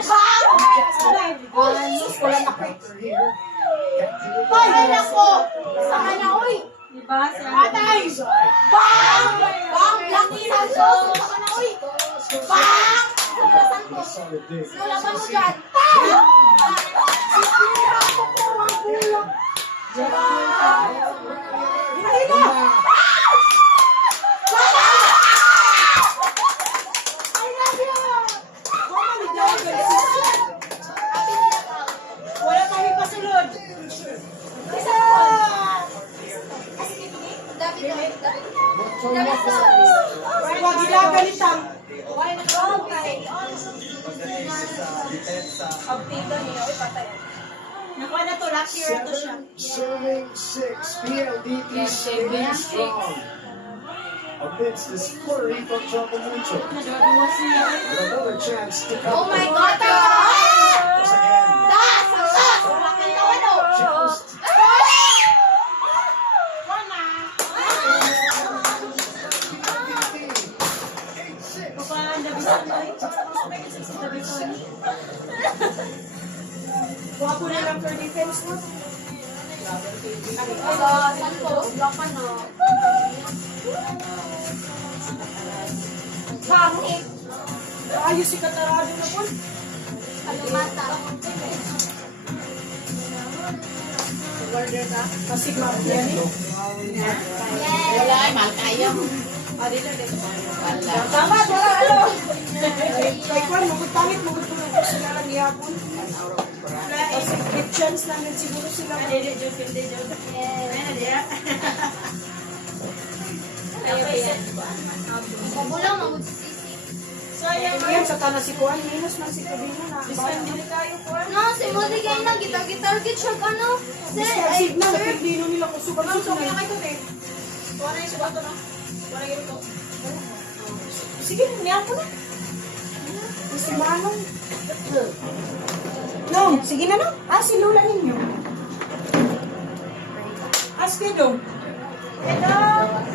Ay, nako! Saan na, uy? Diba? Patay! Bang! Bang! Lucky Santos! Saan na, uy? Bang! Lola Santos! Lola ba mo dyan? Bang! Sisira ako po, ang bulak. Bang! Hinahina! Wala kami pasulod. Isa! Huwag ginagalitan. Pagpito niya, uy, patay. Nakuha na to, luckier to siya. Serving 6, PLDT staying strong. Amidst this flurry from Chapamucho. And another chance to Oh come. my God! Once again, Das! Das! Laki na ano? just Wapo na lang for defense mo. Santos, lapan na. Pangit. Ayos si Katarado na po. Kalumata. Kasi mapya niyo. Wala ay mahal kaya mo. Wala. Tama, wala, ano? Kaya kwan, magutangit, magutulog ko sila lang yapon. Kasi may chance namin siguro sila. Hindi, joke, hindi, joke. Mabulang magudsisi. Yan, sa tanas si Kuan, minus man si Kabino na. No, si Modi kayo na gitar-gitar git siya ano. Sir, ay, Signal, sir. Kabino nila kung sukat-sukat. Sige, niyan ko na. Si Manong. No, sige na no. Ah, si Lola ninyo. Ask me, Dong. Hello.